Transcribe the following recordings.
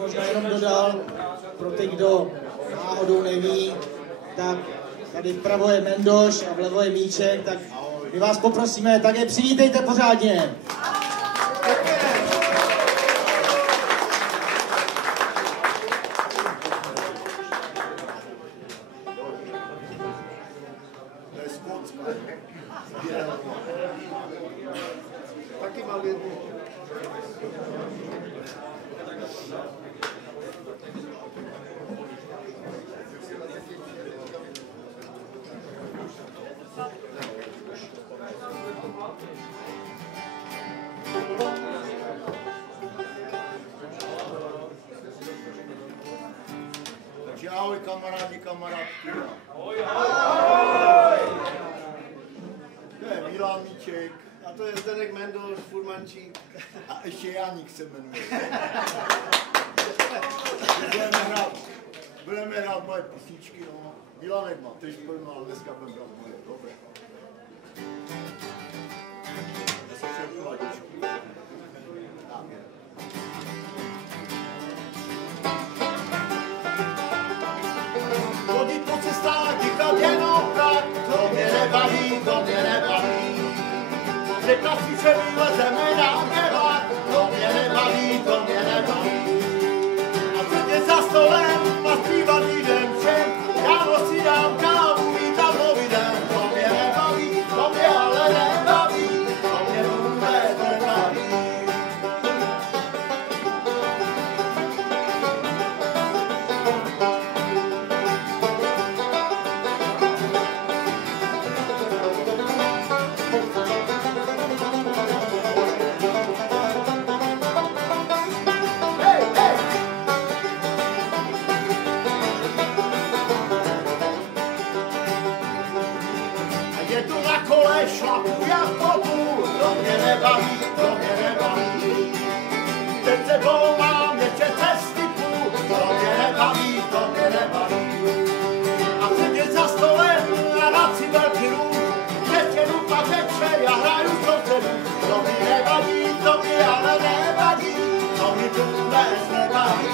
možná jenom dodal, pro ty, kdo náhodou neví, tak tady vpravo je Mendoš a vlevo je Míček, tak my vás poprosíme, tak je přivítejte pořádně. Taky mám jednu. Takže ahoj kamarádi, kamarádky. Ahoj, ahoj. To je Milan Míček. A to je Zdeněk Mendoš, furmančík. A ještě Janík se jmenuje. Budeme hrát moje písničky, no. Milanek má tež plno, ale dneska budeme hrát moje. Dobré. Já se všechno ladičku. Chodit po cestách, díkat jenom tak, to mě nebaví, to mě nebaví. Řekla si, že vylezeme na dělat, to mě nebaví, to mě nebaví. A sedět za stolem a zpívat lidem všem, ráno si dám kávu, vítám novidem, to mě nebaví, to mě ale nebaví, to mě vůbec nebaví. Šlapu jak popu, to mě nebaví, to mě nebaví. Teď sebou mám ještě cesty půl, to mě nebaví, to mě nebaví. A sedět za stolem a dát si velký rům, ještě rupa teče, já hraju sousedů. To mi nevadí, to mi ale nevadí, to mi vůbec nebaví.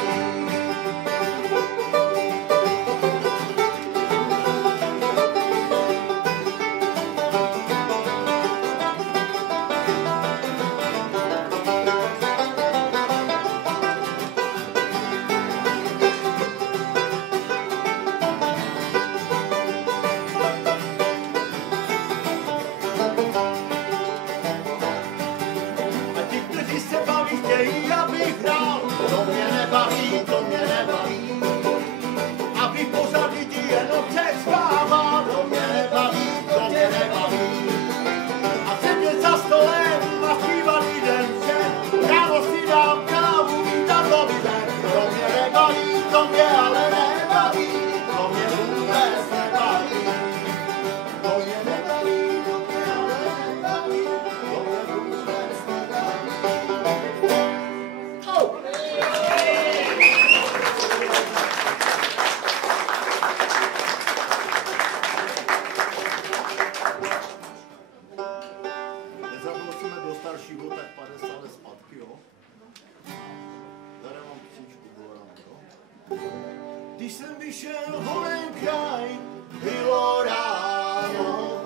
Když jsem vyšel honem kraj, bylo ráno,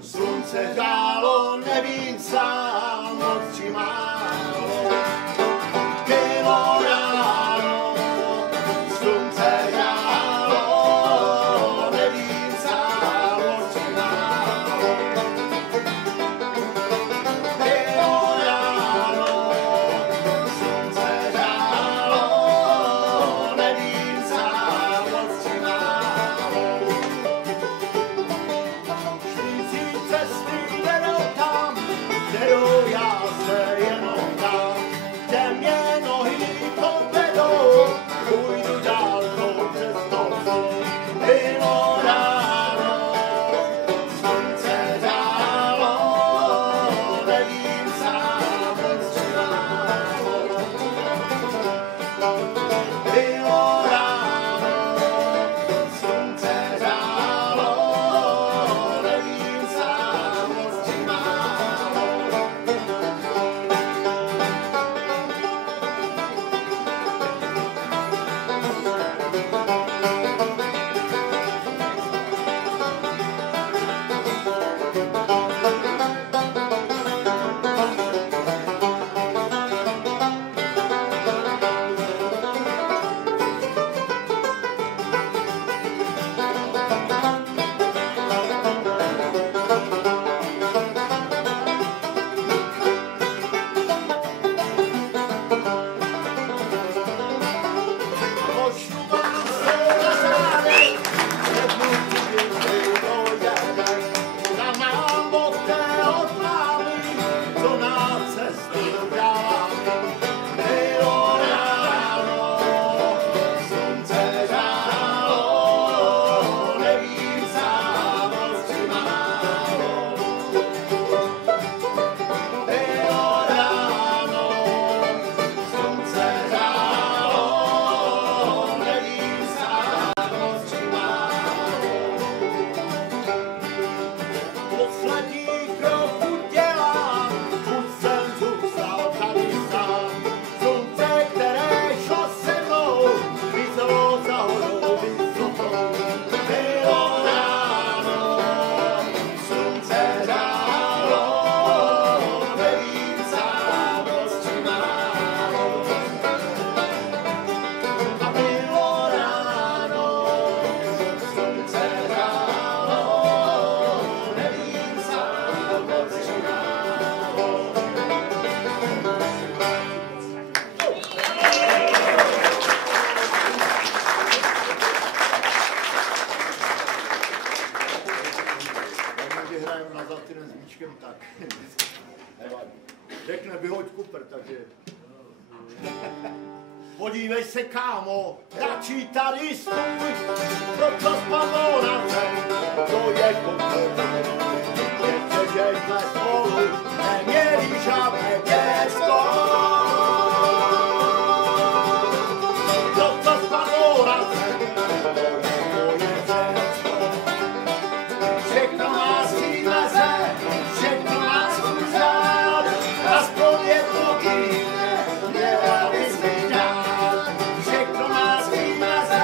slunce hrálo, nevím sám, noci málo. Bylo ráno, slunce hrálo, nevím sám, noci málo. Bylo ráno, slunce hrálo, nevím sám, noci málo. Švící cesty vedou tam, kterou já se jenom dám, kde mě nohy povedou, půjdu dál tou cestou. Bylo ráno, slunce hrálo, nevím sám, noci málo. Bylo ráno, slunce hrálo, nevím sám, noci málo. se, kámo, radši tady stůj, to, co spadlo na zem, to je kotel. Ještě, že jsme spolu neměli žádné děcko. To, co spadlo na zem, to je moje děcko. Všechno má svý meze, všechno má svůj řád, aspoň je to jiné, měla bys mi dát. Všechno má svý meze,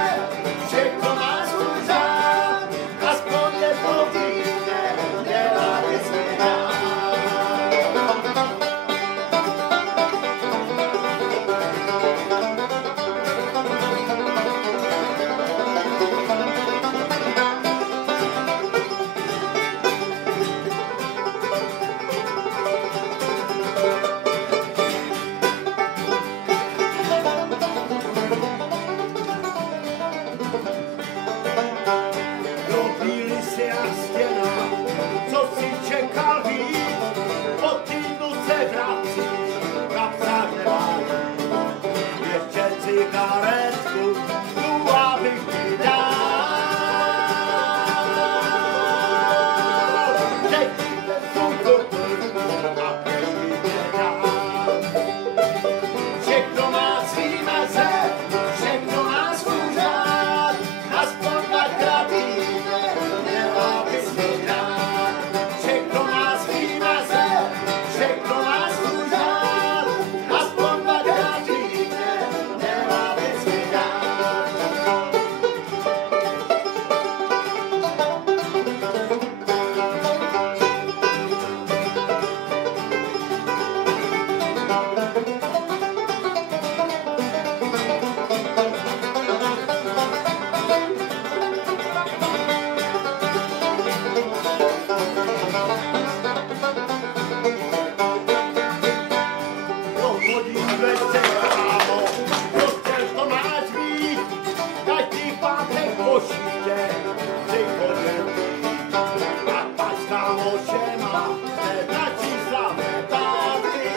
všechno má svůj řád, aspoň je to jiné, měla bys mi dát. Dobíli si jak stěna, co si čekal víc, po týdnu se vracíš, kapsák nevádí. Ještě cigaretku, tu abych ti dal. Teď ti vezmu do prstu a pěšky tě dál. Všechno má svý meze, všechno má svůj řád, aspoň dvakrát týdně, měla bys mi dát. Všechno má svý meze, všechno má svůj řád, aspoň dvakrát týdně, měla bys mi dát. Podívej se, kámo, prostě to máš mít, každý pátek po šítě si chodil pít. A pak s kámošema se na čísla nepátky.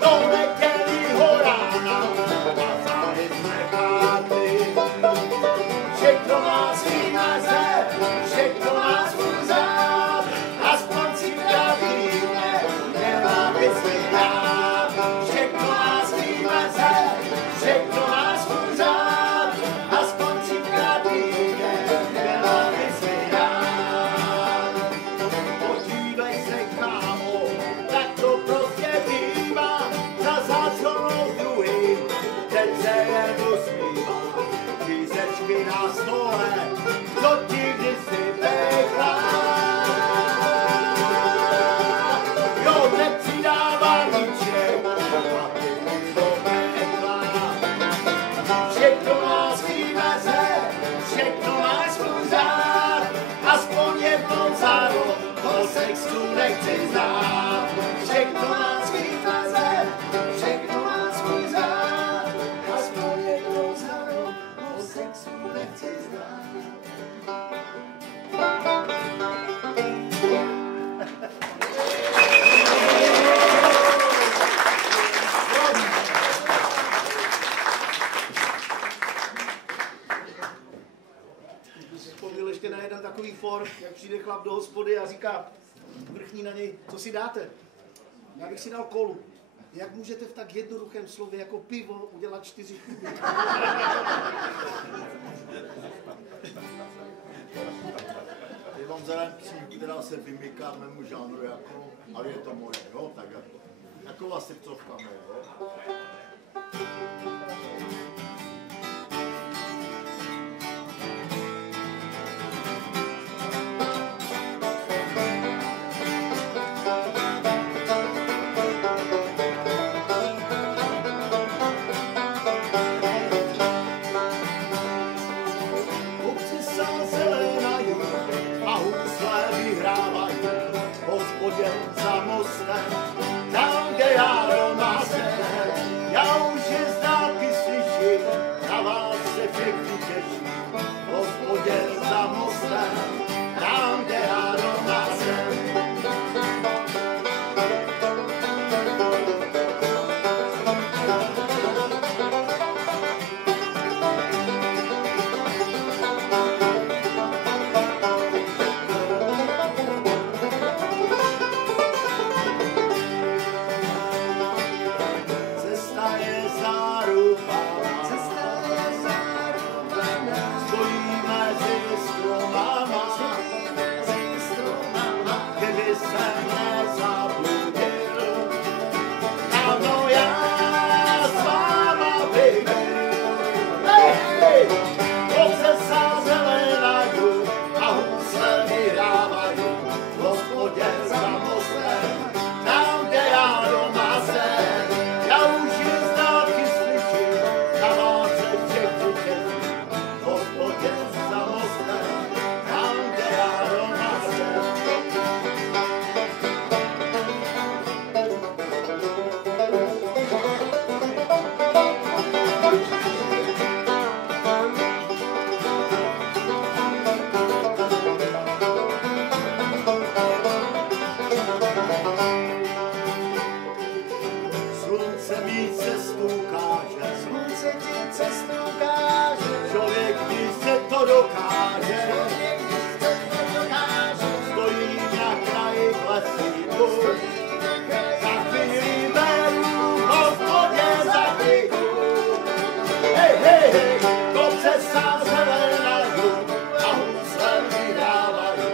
Do nedělího rána bazary jsme káty. Všechno má svý meze, všechno má svůj řád, aspoň si vravíme, měla bys mi dát. Všechno má svý meze, všechno má svůj řád, aspoň si vravíme, měla bys mi dát. Podívej se, kámo, tak to prostě bývá, za záclonou druhým, teď se jen usmívá. Lízečky na stole, co ti kdysi pekla. Jo, nepřidává ničem, a ty mi do pekla. Všechno má svý meze, všechno má svůj řád, aspoň jednou za rok o sexu nechci znát. Všechno má svý meze, všechno má svůj řád, aspoň jednou za rok o sexu nechci znát. Vzpomněl ještě na jeden takový for, jak přijde chlap do hospody a říká vrchní na něj, co si dáte? Já bych si dal kolu. Jak můžete v tak jednoduchém slově jako pivo udělat 4 kluby? Já mám zadám přímku, která se vymyká mému žánru, jako, ale je to moje, jo, tak jako vás srdcovka mé, jo. Kupci sál zelenají a husle vyhrávají, hospodě za mostem, tam, kde já doma jsem. Já už je z dálky Slunce mi cestu ukáže, slunce ti cestu ukáže, člověk, když se to dokáže, člověk, když se to dokáže, stojí na kraji klesíku, za chvíli beru Hospodě za chvíli. Hej, hej, hej, kopce sám zelenají a husle vydávají,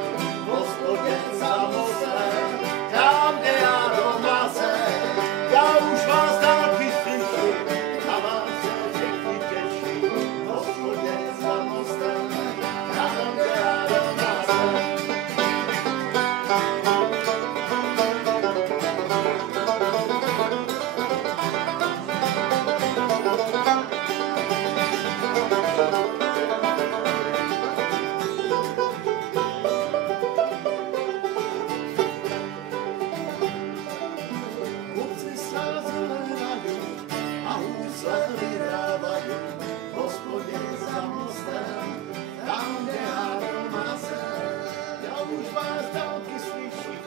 Hospodě za mostem, tam, kde já doma jsem. Já už vás taky slyším, na vás se všichni těší, Hospodě za mostem, tam, kde já doma jsem. Kupci sázelenají a husle vydávají, Hospodě za mostem, tam, kde já doma jsem. Já už vás dálky slyším,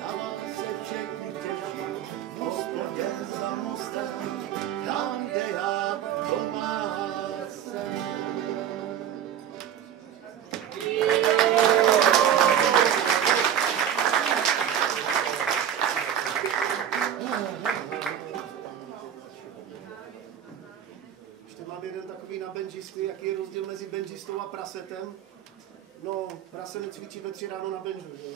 na vás se všechny těší, Hospodě za mostem, tam, kde já doma jsem. Ještě mám jeden takový na benžisty, jaký je rozdíl mezi benžistou a prasetem. No, prase necvičí ve 3 ráno na benžu, že?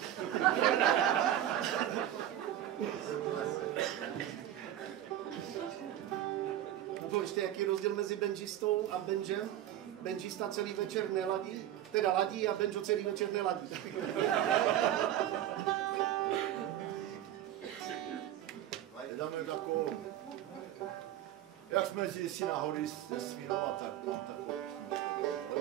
Nebo ještě jaký je rozdíl mezi benžistou a benžem? Benžista celý večer neladí, teda ladí a benžo celý večer neladí. Dáme takovou, jak jsme si nahodili ze Svinova, tak mám takovou písničku.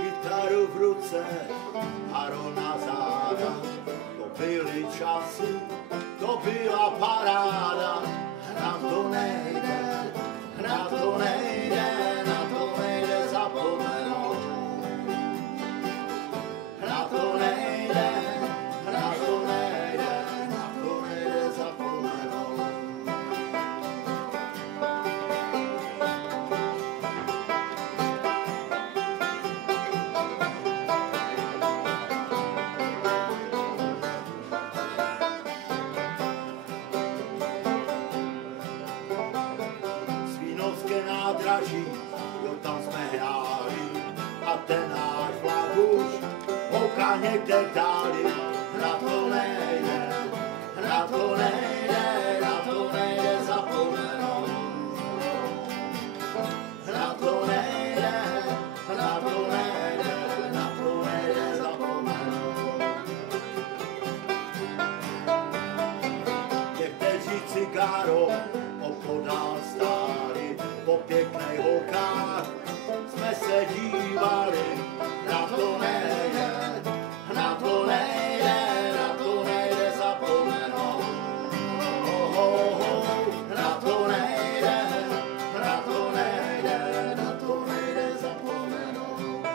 Kytaru v ruce, haro na záda, to byly časy, to byla paráda. Na to nejde, na to nejde, na to nejde zapomenout. Na to nejde, na to nejde, na to nejde zapomenout. Svínovské nádraží, jo, tam jsme hráli, a ten náš vlak už houká někde dáli. Na to nejde, na to nejde, na to nejde zapomenout. Na to nejde, na to nejde, na to nejde zapomenout. Těch, kteří cigáro opodál stáli, po pěknej holkách jsme se dívali. Na to nejde, na to nejde, na to nejde zapomenout. Na to nejde, na to nejde, na to nejde zapomenout.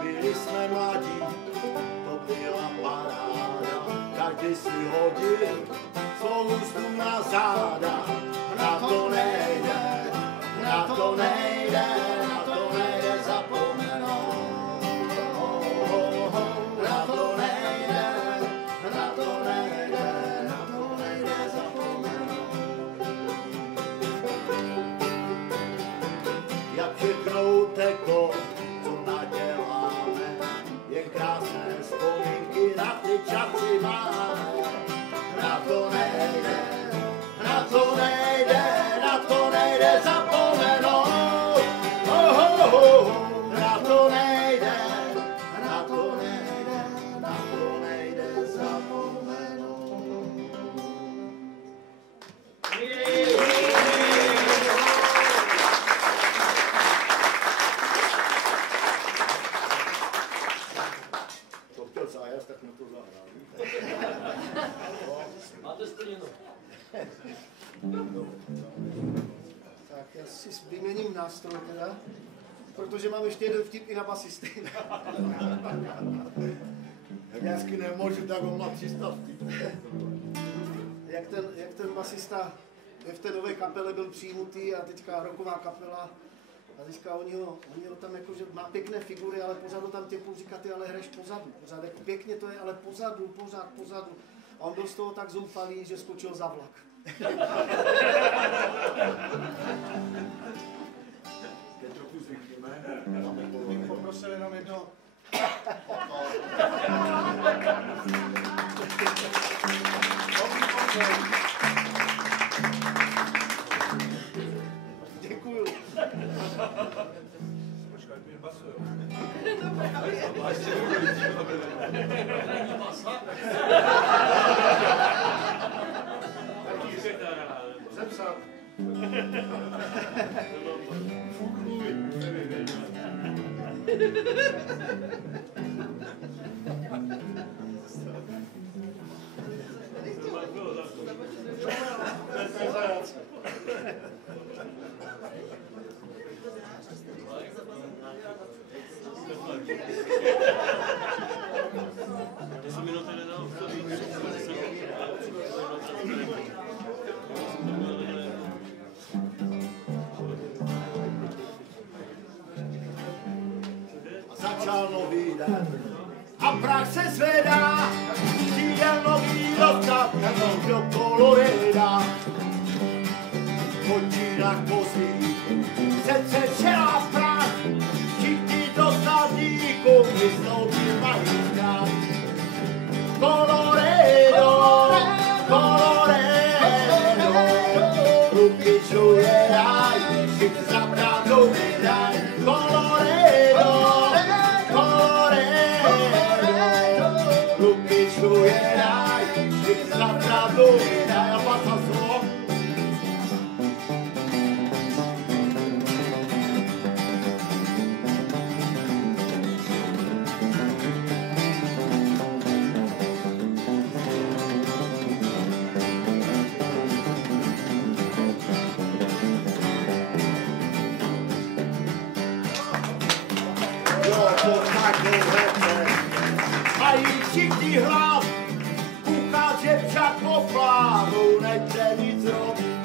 Byli jsme mladí, to byla paráda, každý si hodil svou ústu na záda. Na to nejde, na to nejde, na to nejde zapomenout. Na to nejde, na to nejde, na to nejde zapomenout. Jak všechno uteklo, co naděláme, jen krásné vzpomínky na ty časy máme. Na to nejde, na to nejde, na to nejde zapomenout. Na to nejde, na to tak na to zahrál. Máte splněno. Tak já si vyměním nástroj teda, protože mám ještě jeden vtip i na basisty. Já dnesky nemůžu, tak on má 300 vtipů. Jak ten basista v té nové kapele byl přijmutý a teďka rocková kapela a teďka oni ho tam jakože má pěkné figury, ale pozadu tam těpu říká, ty ale hraješ pozadu, pořád, jako pěkně to je, ale pozadu. A on byl z toho tak zoufalý, že skočil za vlak. Teď trochu zrychlíme. Bych poprosil jenom jedno. Děkuju. Počkej, mi basuje. Jsem sám. Začal nový den a prach se zvedá, přijel nový rozstav, do Coloreda. V očinách pozví, srdce včera prach, všichni dosadníků vystoupí majíčka. Colorado, ruky čuje ráj, všichni za pravdou vydají. Ruky čuje ráj, všichni za pravdou vydají. A pak za slovo. Mají všichni hlav, kuchař je však poplánou, nechce nic robit.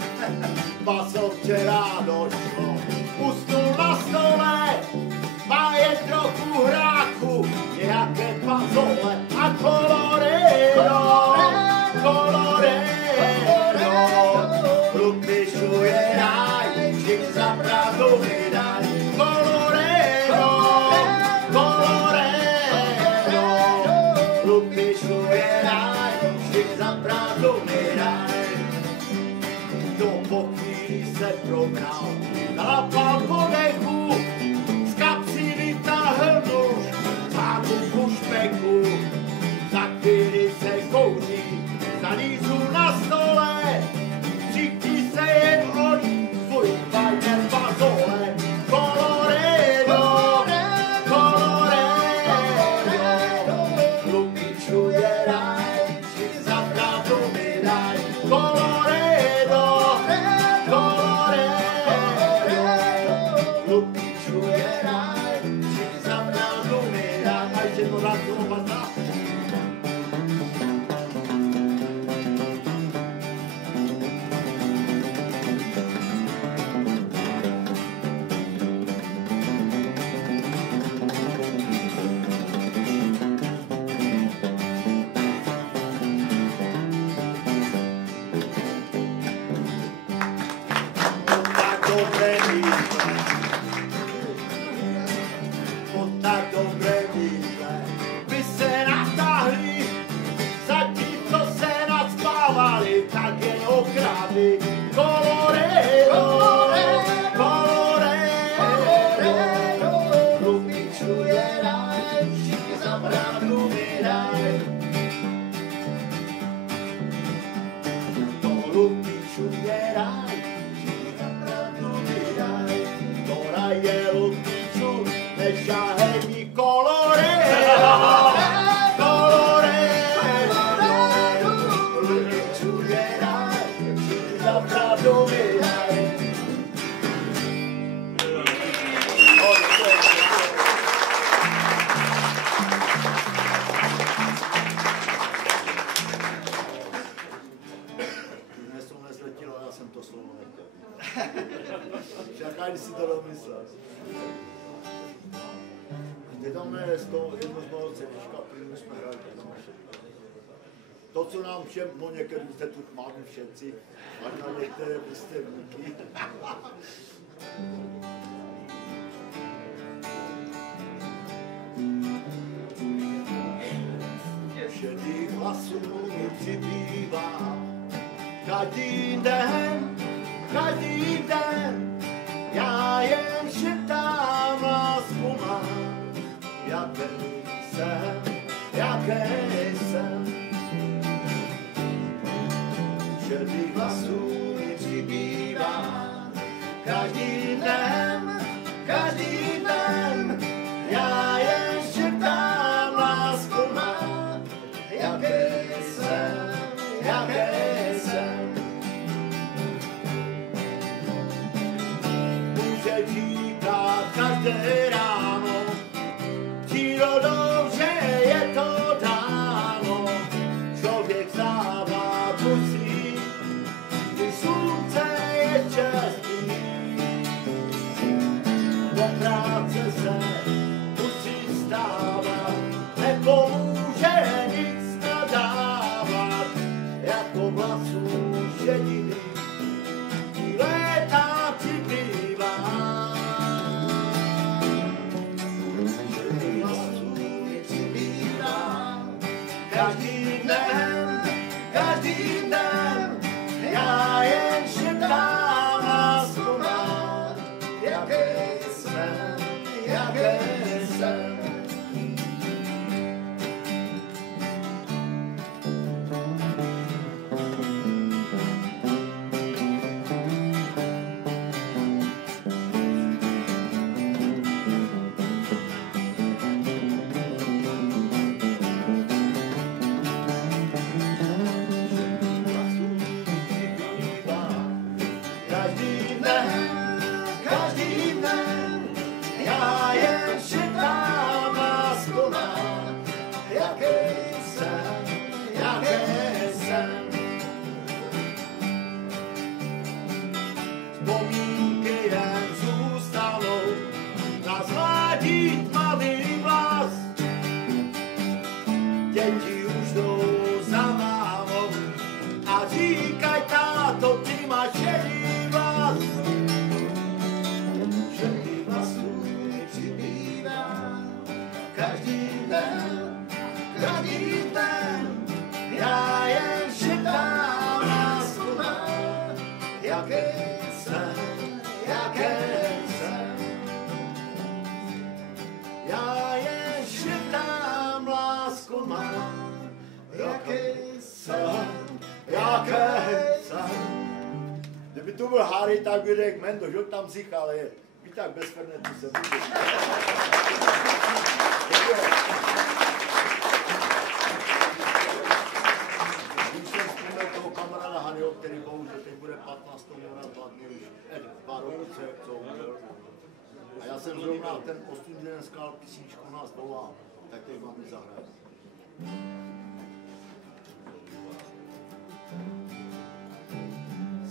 Baso včera došlo, usnul na stole, má je trochu hráku, nějaké pazole a Colorado, ruky šuje ráj, všichni za pravdu vydají. Ruky šuje ráj, všichni za pravdu vydají. Do pochvíli se probral, nalapal po dechu, z kapsy vytáhl nůž, záruku špeku. Za chvíli se kouří, zalízu na stole, všichni se jen honí, svůj bajner fazole. Ruky čuje ráj, všichni za pravdu vydají. Ruky čuje ráj, všichni za pravdu vydají. A ještě to rád toho patá. Tak dobré víle, by se natáhli, zatímco se nacpávali, tak je okradli. Colorado, ruky čuje ráj, všichni za pravdu vydají. Ruky čuje ráj, všichni za pravdu vydají. Tora je lupiču, nešahej mi Colorado, když si to domyslel. Ty tam ne, z toho jednoho cenička, první jsme hráli. To, co nám všem, no někdy jste tu máme všetci, a na některé byste vníky. Šedých hlasů mi přibývá, každý den, já jen šeptám lásku mám, jaký jsem. Šedých hlasů mi přibývá, každý den, já jen šeptám lásku mám, jaký jsem. Může říkat každé ráno, přírodou, že je to dáno, člověk stává musí, když slunce ještě spí. Do práce se musí stávat, nepomůže nic nadávat, jako vlasů šediny, léta přibývá. Šedých vlasů přibývá, každý den, já jen šeptám lásku mám, jaký jsem. Každý den, já jen šeptám lásku mám, jaký jsem. Vzpomínky jen zůstanou na zmladí tmavý vlas. Děti už jdou za mámou a říkaj, táto, ty máš šedý vlas. Šedých vlasů mi přibývá, každý den, já jen šeptám lásku mám, jaký jsem. Já jen šeptám lásku mám, jaký jsem. Kdyby tu byl Harry, tak by řekl Mendo, že tam psych, ale by tak bez fernetu se bude. Když jsem vzpomněl toho kamaráda Harryho, který bohužel teď bude 15. na 2 dny už, 2 roky, co umřel. A já jsem zrovna ten 8 den sklal písničku nás volá, tak teď mám ji zahrát.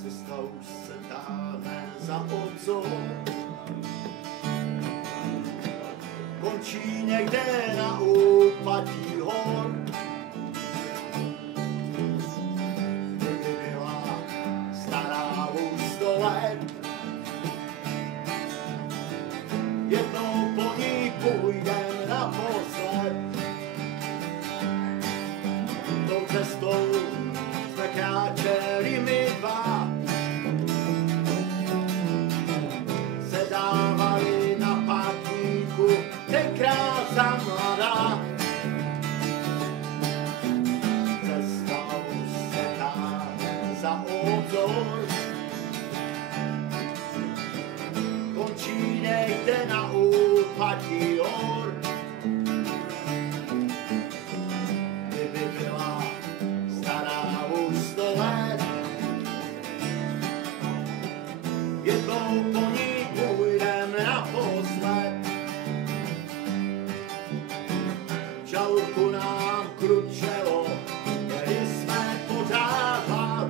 Cesta už se táhne za obzor, končí někde na úpatí hor. Kdyby byla stará už 100 let, jednou po ní půjdem naposled. Tou cestou jsme kráčeli my dva, se dávali na pátníku, tenkrát za mladá. Cesta už se táhne za obzor, končí někde na úpatí hor. Kdyby byla stará už 100 let, jednou po ní půjdem naposled. Žaludku nám kručelo, měli jsme pořád hlad,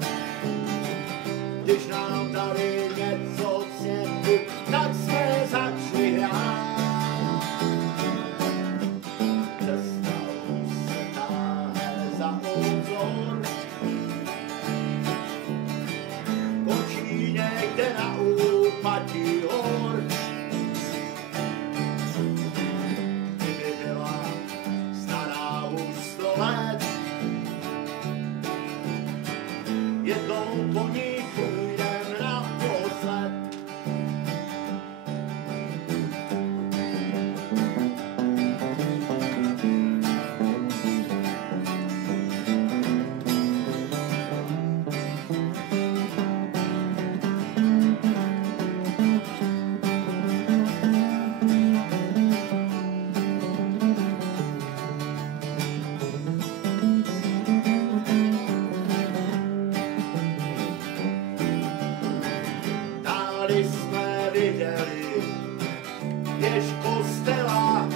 když nám dali něco sněhu, tak naposled. Jednou po ní půjdem naposled. Tady jsme viděli věž kostela,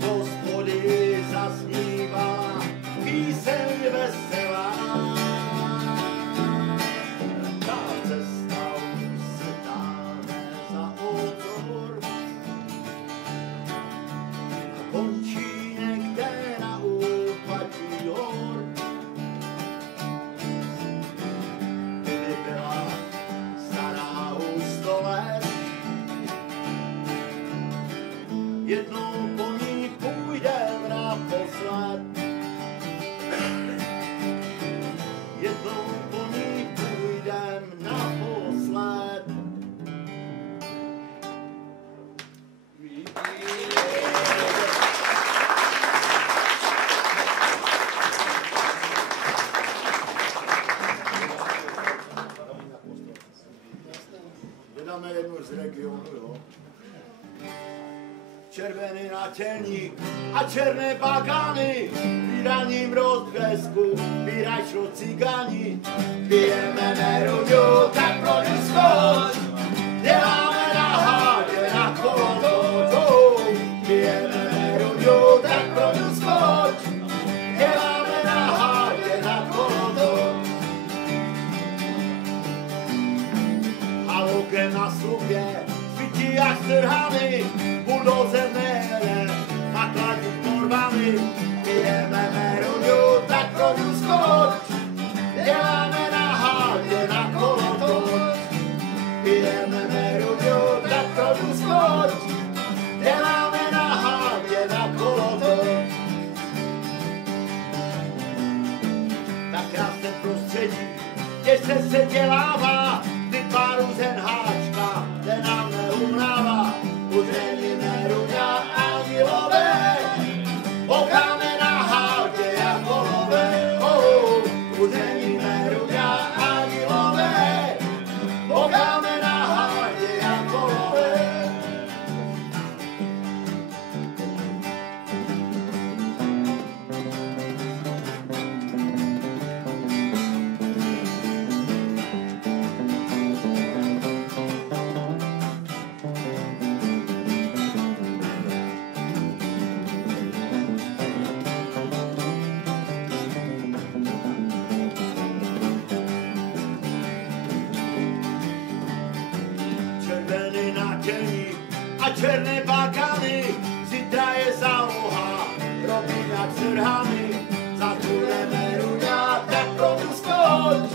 hospody zaznívá píseň veselá. Ta cesta už se táhne za obzor a končí někde na úpatí hor. Kdyby byla stará už 100 let, jednou po ní půjdem naposled. Jednou po ní půjdem naposled. Vydáme jednu z regionu, jo. Červený nátělník a černé bagány, vydaním rozbřesku, vyrašlo cigáni. Pijeme nerudu, tak pojď skoč, děláme na hádě na kolotoč. Pijeme nerudu, tak pojď skoč, děláme na hádě na kolotoč. Halogen na slupě, svítí jak strhany, buldozer nejede, a kladu korbami. Pijeme merudu, tak pojď skoč, děláme na hádě na kolotoč. Pijeme merudu, tak pojď skoč, děláme na hádě na kolotoč. Tak krásné prostředí, těžce se dělává, kdy páru zen háčka, ten nám neunává. Už není neruda ani lové, okáme na hádě jako lové. Už není neruda ani lové, okáme na hádě jako lové. Červený nátělník a černé bagány, zítra je záloha, robí jak srhany. Zatůreme ruda, tak pojď skoč,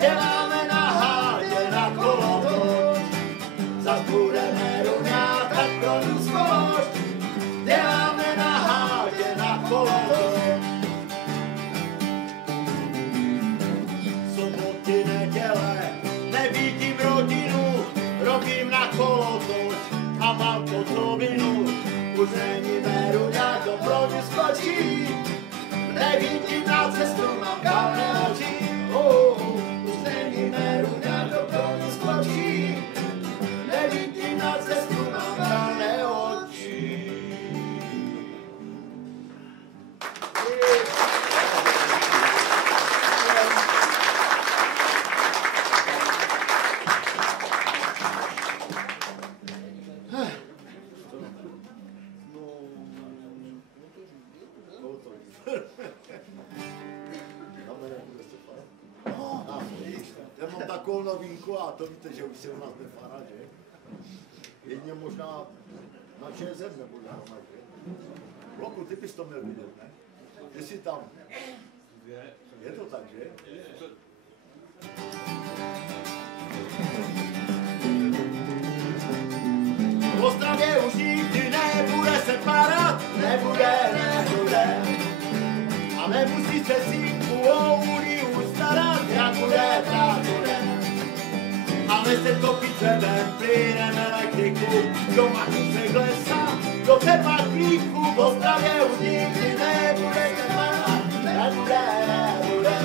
děláme na hádě na kolotoč. Zatůreme ruda, tak pojď skoč, děláme na hádě na kolotoč. Soboty, neděle, nevidím rodinu, robím na kolotoč a mám kotovinu. Už není neruda, to proti skočí, nevidím na cestu, mám kávné oči. Už není neruda, to proti skočí, nevidím na cestu, mám kávné oči. Já mám takovou novinku a to víte, že už se u nás nefárá, že? Jedině možná na ČSM nebo na Bloku, ty bys to měl vidět, ne? Jestli tam. Je to tak, že? V Ostravě už nikdy nebude separát, nebude. A nemusí se synku o Uliu starat, jak bude, tak bude. Ale se topit dřevem, plynem elektriku, do matusek lesa, do termaklíku, v Ostravě už nikdy nebude tma. Nebude, nebude,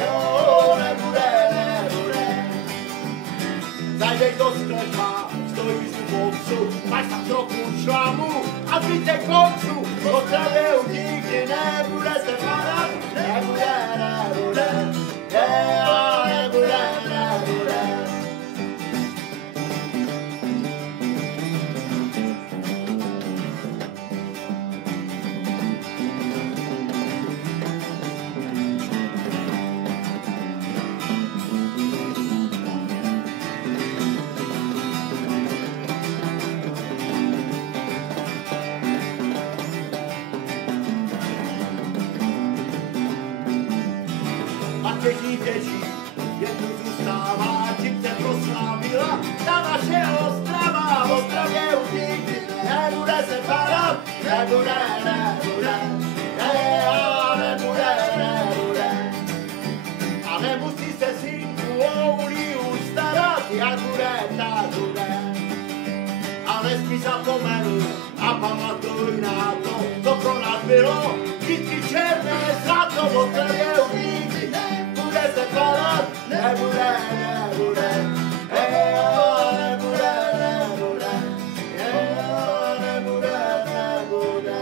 jo, nebude, nebude. Zajdeš do sklepa, stojíš u boxu, máš tam trochu šlamu a zbytek koncu. V Ostravě už nikdy nebude tma. Nebude, nebude, jo, nebude, nebude. Všichni těží, jednu zůstává, čím se proslávila ta naše Ostrava. V Ostravě už nikdy nebude se padat, nebude, nebude, nebude, nebude. A nemusí se synku o Uliu starat, jak bude, tak bude. A nesmí zapomenout a pamatuj na to, co pro nás bylo, vždycky černé zlato. V Ostravě už nikdy nebude se padat, nebude, nebude, nebude, nebude, nebude, nebude.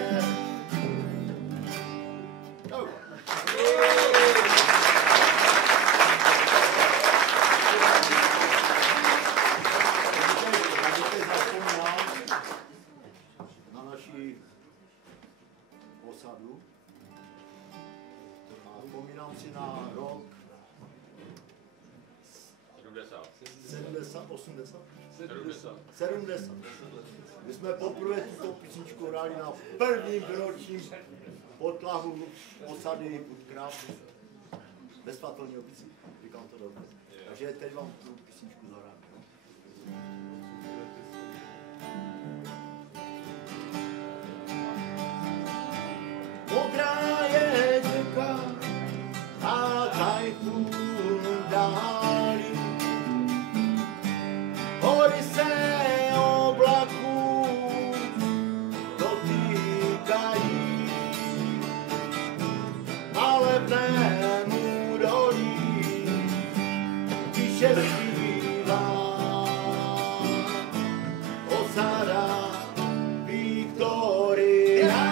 Na naší osadu a vzpomínám si na rok 70. My jsme poprvé tuto písničku hráli na prvním výročním potlahu osady Budkrát bez fatalního písní. Říkám to dobře. Takže teď vám tu písničku zahrám. Modrá je řeka a tajfun dálí. Hory se oblaků dotýkají a levnému dolí tiše zpívá osada Viktoria.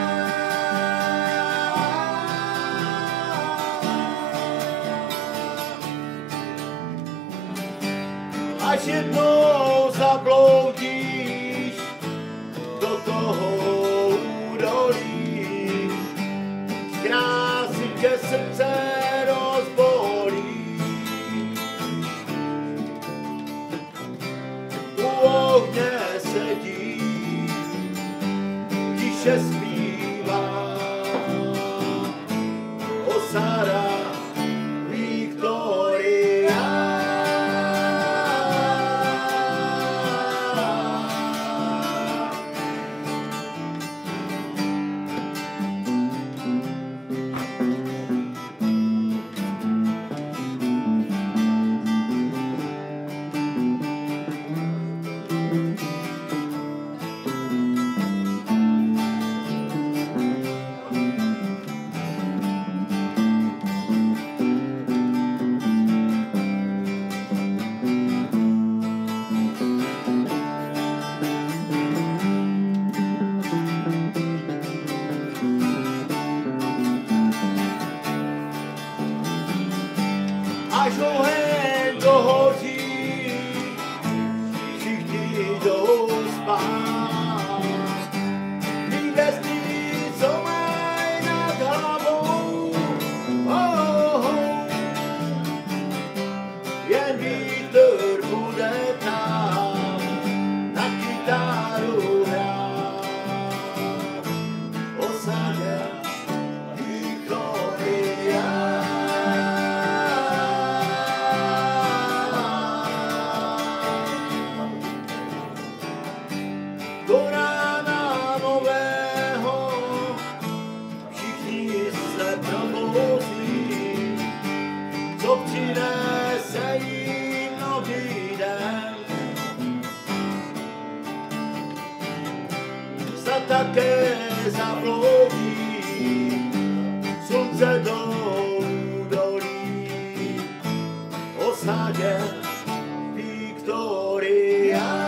Až jednou zabloudíš do toho údolí, krásy tě srdce rozbolí. U ohně sedí, tiše zpívá osada Viktoria. se do údolí osadě Viktoria.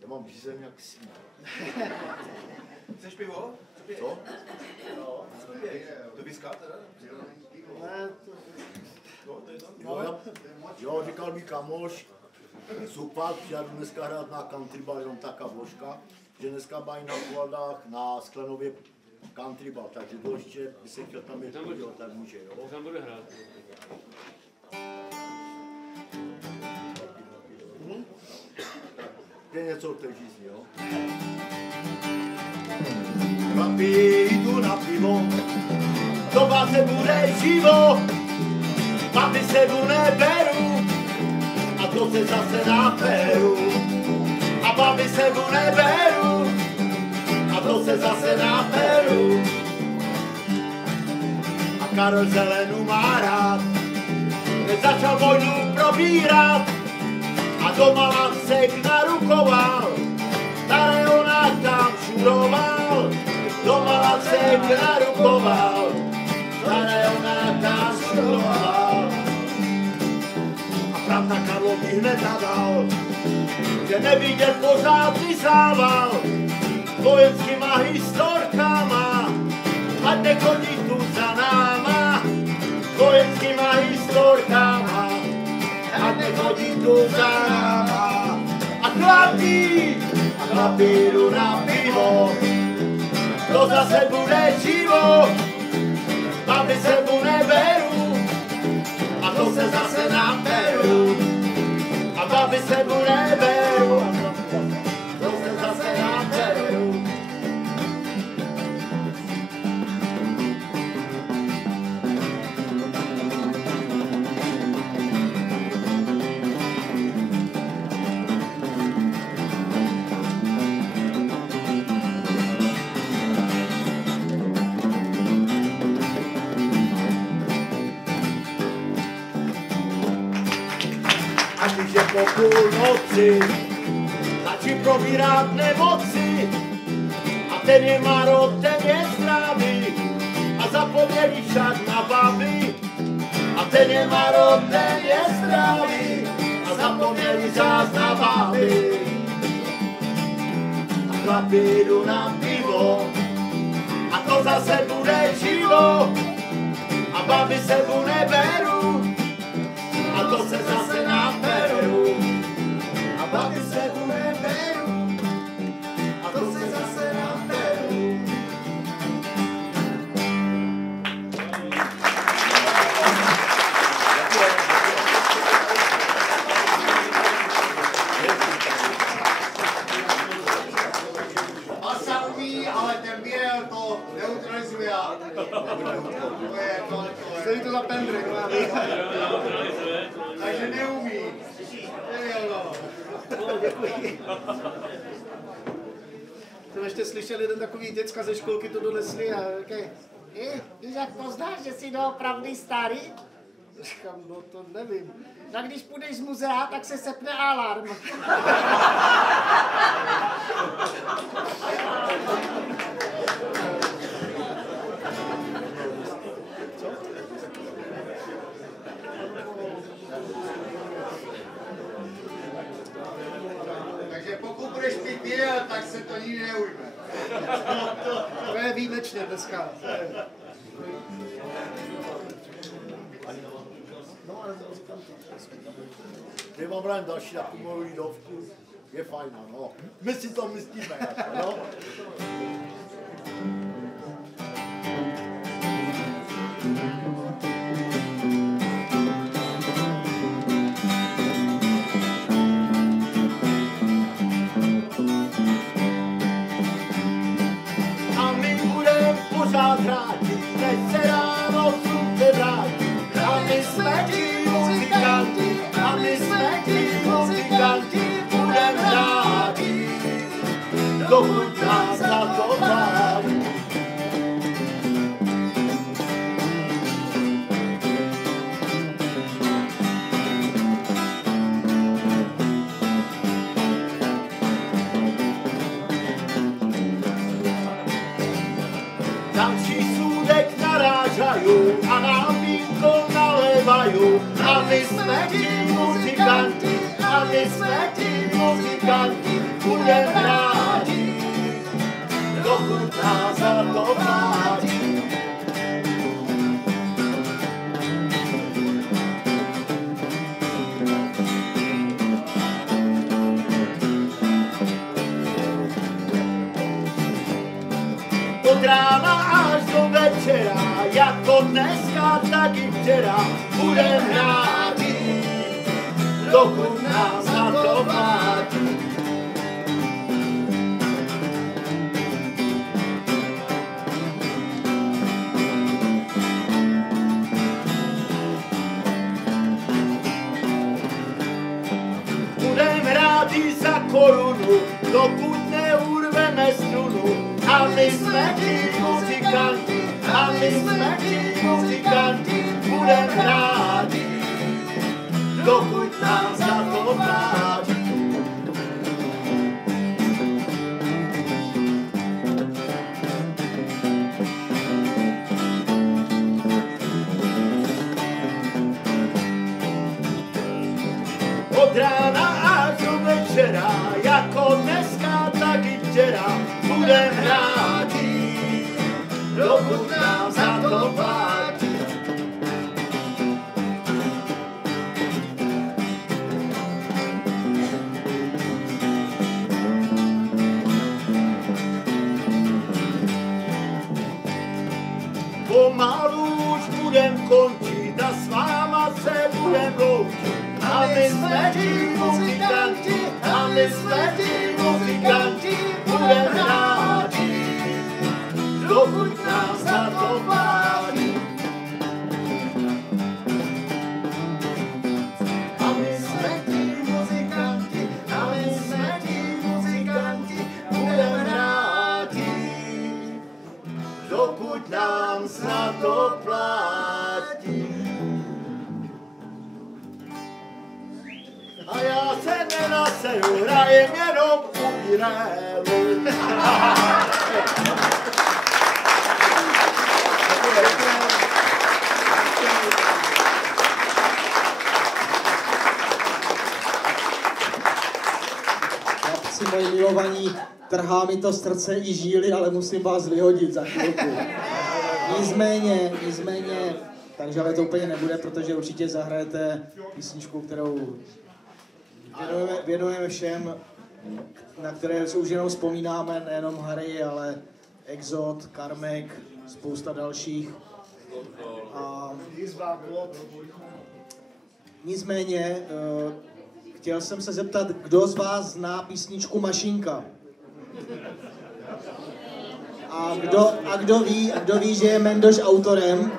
Já mám břízeň jak síť. Chceš pivo? Co? To whiská teda? Ne, Jo, říkal mi kamoš, super, přijdu dneska hrát na country bar, jenom taká vložka, že dneska mají na Kladách na Sklenově country bar, takže to ještě, by se chtěl tam jít podívat, tak může, jo? Tam bude hrát. Je něco o té žízni, jo? Chlapi, jdu na pivo, doba se bude živo, papi sebu neberu, a to se zase naperu. A papi sebu neberu, a to se zase naperu. A Karel Zelenu má rád, teď začal vojnu probírat, a doma Lancek narukoval, Tareona tam šuroval, doma Lancek narukoval, Tareona tam šuroval. A pravda Karlovi hned nadal, že nevidět pořád vysával, vojenskýma historkama, ať nechodí tu za náma, vojenskýma historkama. A nechodí tu za náma. A chlapi jdu na pivo, to zase bude živo, papi sebu neberu, a to se zase naperu. A papi sebu neberu, to se zase naperu. Když je po půlnoci, začí probírat nemoci, a ten je marod, ten je zdravý, a zapomněli však na babi. A ten je marod, ten je zdravý, a zapomněli zás na babi. A chlapi jdu na pivo, a to zase bude živo, a babi sebu neberu, a to se zase naperu. A babi sebu neberu, a to se zase naperu. Asa umí, ale ten běl to neutralizuje. stojí to za pendry. Takže neumí. Děkuji. Jsem ještě slyšel jeden takový děcka ze školky, to donesli a říkají, Víš, jak poznáš, že jsi doopravdy starý? říkám, no to nevím. No když půjdeš z muzea, tak se sepne alarm. Takže pokud budeš pít běl, tak se to nikdy neujme. To je výjimečně dneska. No, ale říkám to. Když mám rád další takovou jídovku, je fajná, no. My si to myslíme, jako, no. A my budeme pořád hrátí, než se ráno slunce vrátí. A my jsme ti muzikanti, a my jsme ti muzikanti, budem rádi, dokud nás za to vládí. Další sůdek narážají a nám vínko nalévají. A my jsme ti muzikanti, a my jsme ti muzikanti, budem rádi, dokud nás za to vládí. Od rána až do večera, jako dneska, tak i včera, budem rádi, dokud nás za to vládí. Budem rádi za korunu, dokud neurveme strunu. A my jsme ti muzikanti, a my jsme ti muzikanti, budem rádi, dokud nás za to vládí. Od rána až do večera, jako dneska, tak i včera, budem rádi, dokud nám za to vládí. Pomalu už budem končit a s váma se budem loučit. A my jsme ti muzikanti, a my jsme ti muzikanti, budem rádi, dokud nás za to vládí. A my jsme ti muzikanti, a my jsme ti muzikanti, budem rádi, dokud nám za to platí. A já se nenaseru, hrajem jenom ubírélu. Chlapci moji milovaní, trhá mi to srdce i žíly, ale musím vás vyhodit za chvilku. Nicméně, takže ale to úplně nebude, protože určitě zahrajete písničku, kterou věnujeme všem, na které se už jenom vzpomínáme, nejenom Harry, ale Exot, Karmek, spousta dalších. A nicméně, chtěl jsem se zeptat, kdo z vás zná písničku Mašinka? A kdo ví, že je Mendoš autorem?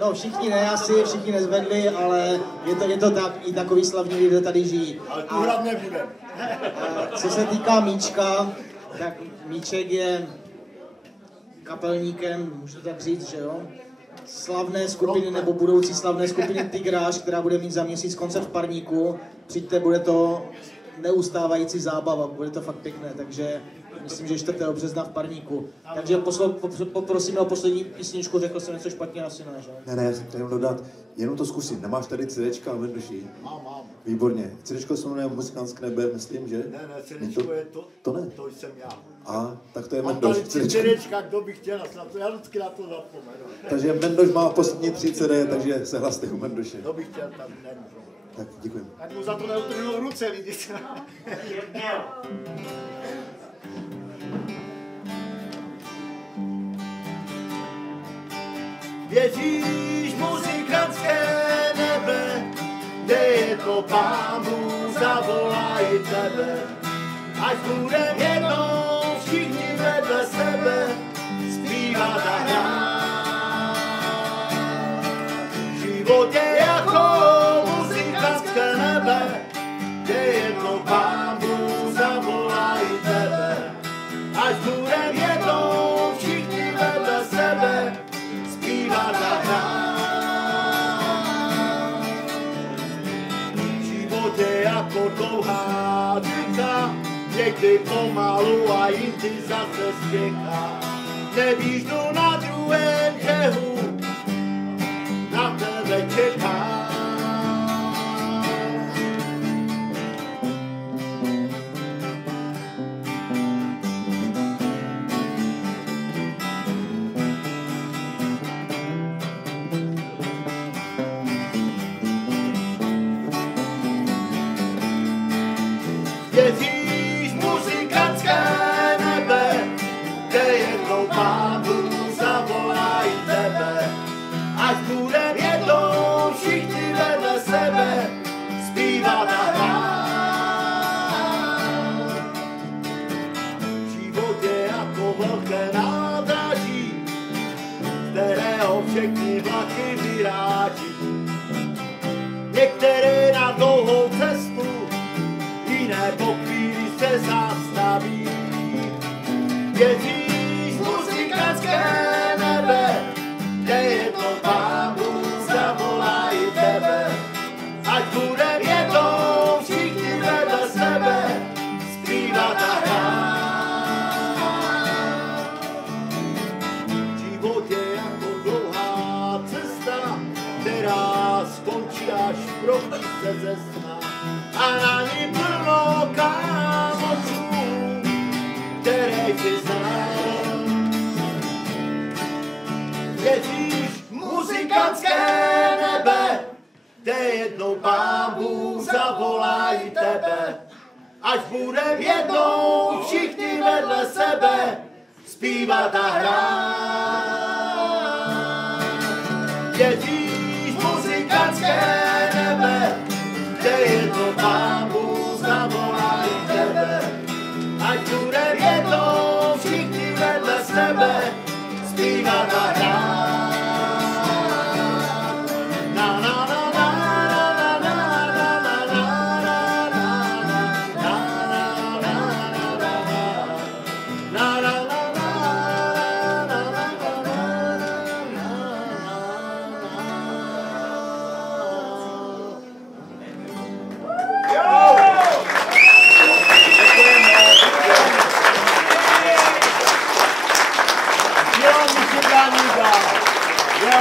No, všichni ne, asi všichni nezvedli, ale je to tak, i takový slavní lidé tady žijí. Ale tu hrát nebudem. Co se týká Míčka, tak Míček je kapelníkem, můžu tak říct, že jo? Slavné skupiny, nebo budoucí slavné skupiny Tigráž, která bude mít za měsíc koncert v Parníku. Přijďte, bude to neustávající zábava, bude to fakt pěkné, takže myslím, že 4. března v Parníku. Takže poprosíme o poslední písničku, řekl jsem něco špatně, asi ne, že? Ne, já jsem chtěl dodat, jenom to zkusím. Nemáš tady CDčka o Mendoši? Mám. Výborně. CDčko se jmenuje Muzikantské nebe, myslím, že? Ne, CDčko je to. To ne? To jsem já. A tak to je Mám Mendoš. tady CDčka, kdo by chtěl, já vždycky na to zapomenu. Takže Mendoš má poslední 3 CD, takže se hlaste u Mendoše. Kdo by chtěl, tam nevím. Tak děkuji. Tak mu za to neutrhnou ruce, vidíš. Věříš muzikantské nebe, kde je to Pán Bůh, zavolaj tebe. Až budem jednou všichni vedle zpívat a hrát. Život je jako muzikantské nebe, kde jednou Pán Bůh zavolá i tebe. Až budem jednou všichni vedle sebe zpívat a hrát. Život je jako dlouhá řeka, někdy pomalu a jindy zase spěchá. Nevíš, kdo na druhém břehu na tebe čeká. Jezdíš muzikantské nebe, kde jednou Pán Bůh zavolá i tebe. Až budem jednou všichni vedle sebe zpívat a hrát. Život je jako velké nádraží, z kterého všechny vlaky vyráží. Některé na dlouhou cestu, jiné po chvíli se zastaví. Jezdíš muzikantské nebe, kde jednou Pán Bůh zavolá i tebe. Ať budem jednou všichni vedle sebe zpívat a hrát. Život je jako dlouhá cesta, která skončí až proudí se ze sna. A na ní plno kámočů, které si znám. Jezdíš muzikantské nebe, kde jednou Pán Bůh zavolá i tebe. Až budem jednou všichni vedle sebe zpívat a hrát. Jezdíš muzikantské nebe, kde jednou Pán Bůh zavolá i tebe. Ať budem jednou všichni vedle sebe zpívat a hrát. Na na na na na na na na na na na. Jo, mi się da nie da. Ja